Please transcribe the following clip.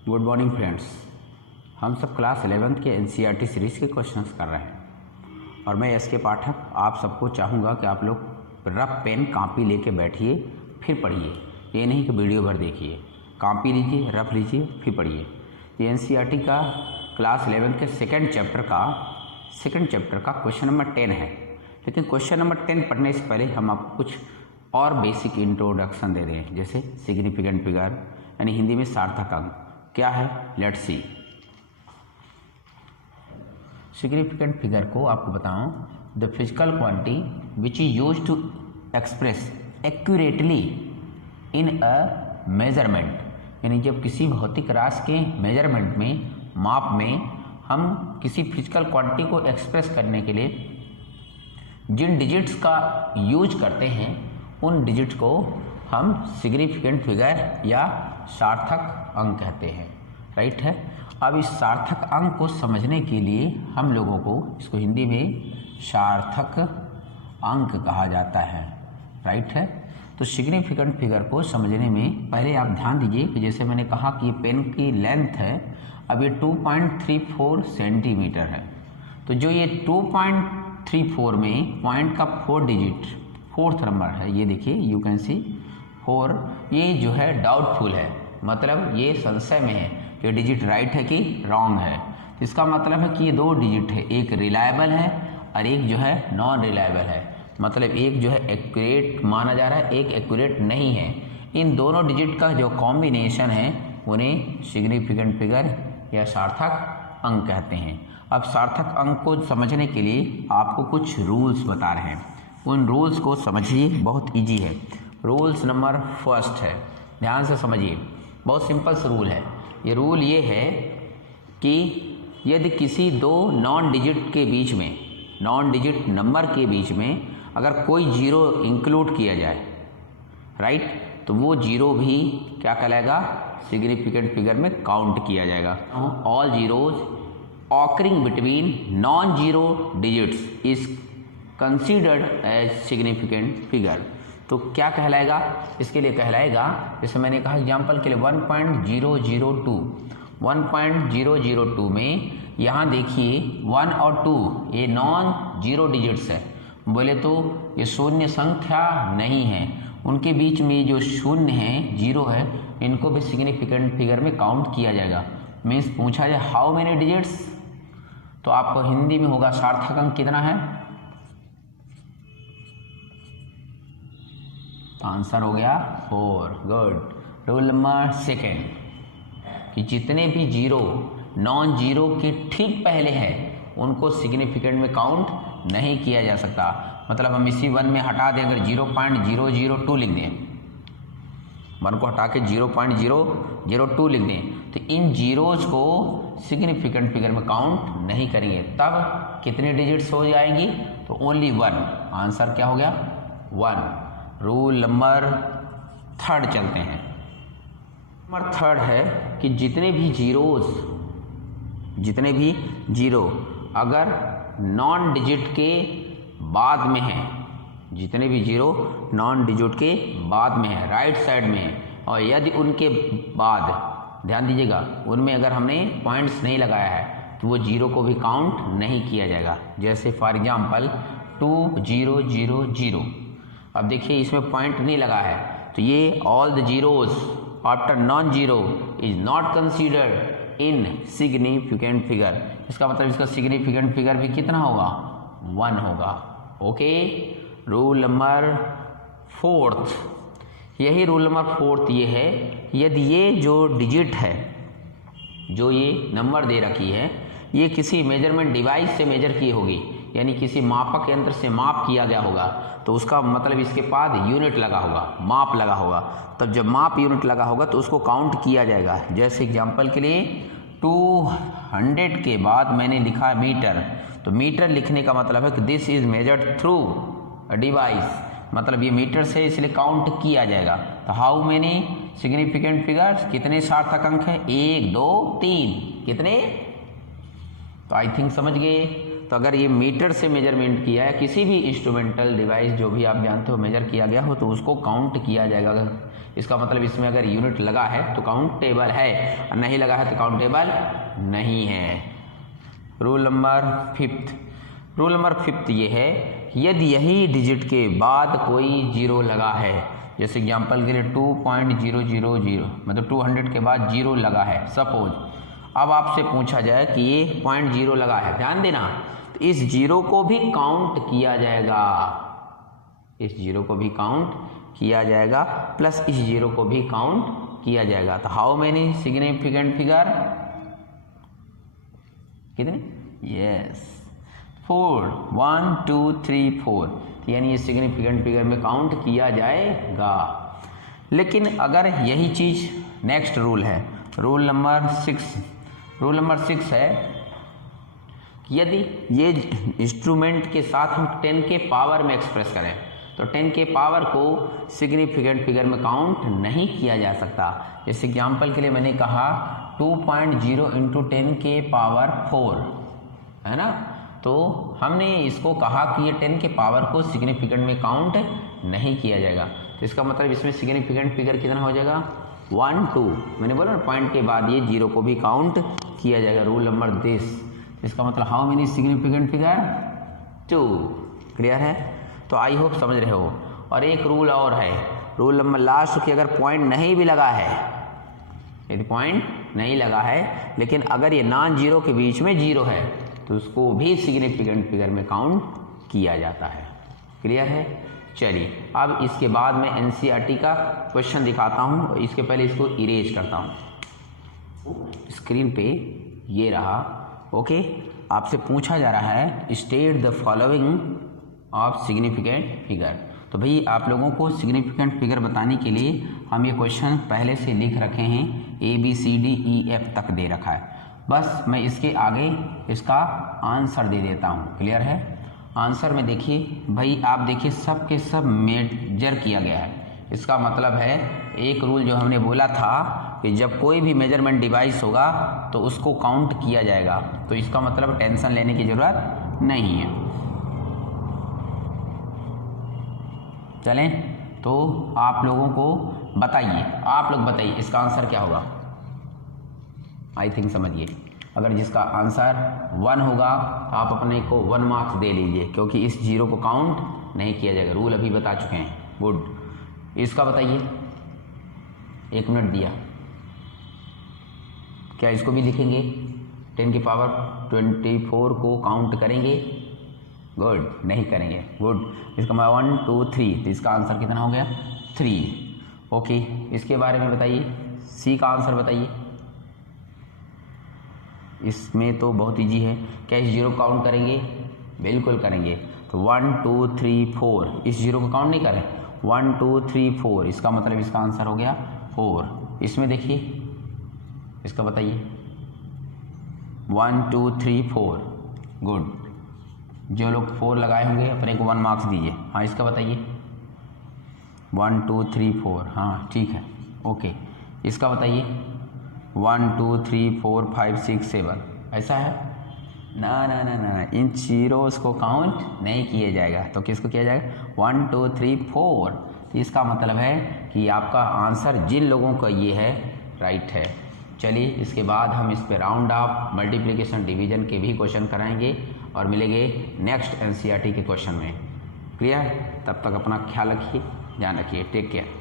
Good morning friends. हम सब class 11th के एनसीईआरटी सीरीज़ के क्वेश्चंस कर रहे हैं और मैं इसके पाठक आप सबको चाहूँगा कि आप लोग रफ पेन कापी लेके बैठिए, फिर पढ़िए। ये नहीं कि वीडियो भर देखिए, कापी लीजिए, रफ लीजिए, फिर पढ़िए। ये एनसीईआरटी का क्लास 11 के सेकेंड चैप्टर का क्वेश्चन नंबर 10 है। लेकिन क्वेश्चन नंबर 10 पढ़ने से पहले हम आपको कुछ और बेसिक इंट्रोडक्शन दे दें, जैसे सिग्निफिकेंट फिगर यानी हिंदी में सार्थक अंक क्या है। Let's see. सिग्निफिकेंट फिगर को आपको बताऊं, the physical quantity which is used to express accurately in a measurement, यानी जब किसी भौतिक राशि के मेजरमेंट में, माप में, हम किसी फिजिकल क्वांटिटी को एक्सप्रेस करने के लिए जिन डिजिट्स का यूज करते हैं उन डिजिट को हम सिग्निफिकेंट फिगर या सार्थक अंक कहते हैं। राइट है। अब इस सार्थक अंक को समझने के लिए हम लोगों को इसको हिंदी में सार्थक अंक कहा जाता है। राइट है। तो सिग्निफिकेंट फिगर को समझने में पहले आप ध्यान दीजिए कि जैसे मैंने कहा कि ये पेन की लेंथ है, अब ये 2.34 सेंटीमीटर है। तो जो ये 2.34 में पॉइंट का 4 डिजिट, फोर्थ नंबर है, ये देखिए, यू कैन सी 4, ये जो है डाउटफुल है, मतलब ये संशय में है कि डिजिट राइट है कि रॉन्ग है। तो इसका मतलब है कि ये दो डिजिट है, एक रिलायबल है और एक जो है नॉन रिलायबल है। मतलब एक जो है एक्यूरेट माना जा रहा है, एक एक्यूरेट नहीं है। इन दोनों डिजिट का जो कॉम्बिनेशन है उन्हें सिग्निफिकेंट फिगर या सार्थक अंक कहते हैं। अब सार्थक अंक को समझने के लिए आपको कुछ रूल्स बता रहे हैं, उन रूल्स को समझिए, बहुत इजी है। रूल्स नंबर फर्स्ट है, ध्यान से समझिए, बहुत सिंपल सा रूल है। ये रूल ये है कि यदि किसी दो नॉन डिजिट के बीच में, नॉन डिजिट नंबर के बीच में अगर कोई जीरो इंक्लूड किया जाए, राइट, तो वो जीरो भी क्या कहलाएगा, सिग्निफिकेंट फिगर में काउंट किया जाएगा। All zeros occurring between non zero digits is considered as significant figure. तो क्या कहलाएगा, इसके लिए कहलाएगा, जैसे मैंने कहा एग्जाम्पल के लिए 1.002 में यहाँ देखिए 1 और 2 ये नॉन जीरो डिजिट्स है। बोले तो ये शून्य संख्या नहीं है, उनके बीच में जो शून्य है, जीरो है, इनको भी सिग्निफिकेंट फिगर में काउंट किया जाएगा। मीन्स पूछा जाए हाउ मेनी डिजिट्स, तो आपको हिंदी में होगा सार्थक अंक कितना है, आंसर हो गया 4। गुड। रूल नंबर सेकेंड कि जितने भी जीरो नॉन जीरो के ठीक पहले हैं उनको सिग्निफिकेंट में काउंट नहीं किया जा सकता। मतलब हम इसी 1 में हटा दें, अगर 0.002 लिख दें, 1 को हटा के 0.002 लिख दें, तो इन जीरोज को सिग्निफिकेंट फिगर में काउंट नहीं करेंगे। तब कितनी डिजिट्स हो जाएंगी, तो ओनली 1। आंसर क्या हो गया, 1। रूल नंबर थर्ड चलते हैं। नंबर थर्ड है कि जितने भी जीरो अगर नॉन डिजिट के बाद में है, जितने भी जीरो नॉन डिजिट के बाद में है, राइट साइड में है, और यदि उनके बाद, ध्यान दीजिएगा, उनमें अगर हमने पॉइंट्स नहीं लगाया है तो वो जीरो को भी काउंट नहीं किया जाएगा। जैसे फॉर एग्जांपल 2000। अब देखिए इसमें पॉइंट नहीं लगा है, तो ये all the zeros after non zero is not considered in significant figure. इसका मतलब इसका सिग्निफिकेंट फिगर भी कितना होगा, 1 होगा। ओके। रूल नंबर फोर्थ, यही रूल नंबर फोर्थ ये है, यदि ये जो डिजिट है, जो ये नंबर दे रखी है, ये किसी मेजरमेंट डिवाइस से मेजर की होगी, यानी किसी मापक यंत्र से माप किया गया होगा, तो उसका मतलब इसके बाद यूनिट लगा होगा, माप लगा होगा। तब जब माप यूनिट लगा होगा तो उसको काउंट किया जाएगा। जैसे एग्जांपल के लिए 200 के बाद मैंने लिखा मीटर, तो मीटर लिखने का मतलब है कि this is measured through a device, मतलब ये मीटर से इसलिए काउंट किया जाएगा। तो हाउ मेनी सिग्निफिकेंट फिगर्स, कितने सार्थक अंक है, 1 2 3, कितने, तो आई थिंक समझ गए। तो अगर ये मीटर से मेजरमेंट किया है, किसी भी इंस्ट्रूमेंटल डिवाइस जो भी आप जानते हो मेजर किया गया हो, तो उसको काउंट किया जाएगा। अगर इसका मतलब इसमें अगर यूनिट लगा है तो काउंटेबल है, और नहीं लगा है तो काउंटेबल नहीं है। रूल नंबर फिफ्थ ये है, यदि यही डिजिट के बाद कोई जीरो लगा है, जैसे एग्जांपल के लिए 2.000 मतलब 200 के बाद जीरो लगा है सपोज, अब आपसे पूछा जाए कि ये 0.0 लगा है, ध्यान देना, तो इस जीरो को भी काउंट किया जाएगा, इस जीरो को भी काउंट किया जाएगा, प्लस इस जीरो को भी काउंट किया जाएगा। तो हाउ मेनी सिग्निफिकेंट फिगर, कितने? यस 4, 1 2 3 4, यानी ये सिग्निफिकेंट फिगर में काउंट किया जाएगा। लेकिन अगर यही चीज नेक्स्ट रूल है, रूल नंबर 6 है कि यदि ये इंस्ट्रूमेंट के साथ हम 10 के पावर में एक्सप्रेस करें तो 10 के पावर को सिग्निफिकेंट फिगर में काउंट नहीं किया जा सकता। जैसे एग्जाम्पल के लिए मैंने कहा 2.0 इंटू 10 के पावर 4 है ना, तो हमने इसको कहा कि ये 10 के पावर को सिग्निफिकेंट में काउंट नहीं किया जाएगा, तो इसका मतलब इसमें सिग्निफिकेंट फिगर कितना हो जाएगा 1 2, मैंने बोला ना पॉइंट के बाद ये जीरो को भी काउंट किया जाएगा। रूल नंबर दिस, इसका मतलब how many significant figure 2, clear है? तो आई होप समझ रहे हो। और एक रूल और है, रूल नंबर लास्ट कि अगर पॉइंट नहीं भी लगा है, यदि पॉइंट नहीं लगा है लेकिन अगर ये नॉन जीरो के बीच में जीरो है तो उसको भी सिग्निफिकेंट फिगर में काउंट किया जाता है। क्लियर है? चलिए अब इसके बाद मैं एनसीईआरटी का क्वेश्चन दिखाता हूँ, इसके पहले इसको इरेज करता हूँ। स्क्रीन पे ये रहा, ओके। आपसे पूछा जा रहा है state the following of significant figure. तो भाई आप लोगों को सिग्निफिकेंट फिगर बताने के लिए हम ये क्वेश्चन पहले से लिख रखे हैं, ABCDEF तक दे रखा है, बस मैं इसके आगे इसका आंसर दे देता हूँ। क्लियर है? आंसर में देखिए भाई, आप देखिए सब के सब मेजर किया गया है। इसका मतलब है एक रूल जो हमने बोला था कि जब कोई भी मेजरमेंट डिवाइस होगा तो उसको काउंट किया जाएगा, तो इसका मतलब टेंशन लेने की ज़रूरत नहीं है। चलें, तो आप लोगों को बताइए, आप लोग बताइए इसका आंसर क्या होगा। आई थिंक समझिए, अगर जिसका आंसर 1 होगा तो आप अपने को 1 मार्क्स दे लीजिए, क्योंकि इस जीरो को काउंट नहीं किया जाएगा, रूल अभी बता चुके हैं। गुड। इसका बताइए, 1 मिनट दिया, क्या इसको भी लिखेंगे? 10 की पावर 24 को काउंट करेंगे? गुड, नहीं करेंगे। गुड। इसका 1 2 3, तो इसका आंसर कितना हो गया 3। ओके, इसके बारे में बताइए, सी का आंसर बताइए। इसमें तो बहुत ईजी है, क्या इस जीरो काउंट करेंगे? बिल्कुल करेंगे। तो 1 2 3 4, इस जीरो को काउंट नहीं करें, 1 2 3 4, इसका मतलब इसका आंसर हो गया 4। इसमें देखिए, इसका बताइए 1 2 3 4। गुड, जो लोग 4 लगाए होंगे अपने को 1 मार्क्स दीजिए। हाँ, इसका बताइए 1 2 3 4, हाँ ठीक है, ओके। इसका बताइए 1 2 3 4 5 6 7, ऐसा है ना ना ना ना, इन जीरोस को काउंट नहीं किया जाएगा, तो किसको किया जाएगा 1 2 3 4। तो इसका मतलब है कि आपका आंसर जिन लोगों का ये है राइट है। चलिए, इसके बाद हम इस पे राउंड ऑफ, मल्टीप्लिकेशन, डिवीजन के भी क्वेश्चन कराएंगे और मिलेंगे नेक्स्ट एनसीईआरटी के क्वेश्चन में। क्लियर? तब तक अपना ख्याल रखिए, ध्यान रखिए, टेक केयर।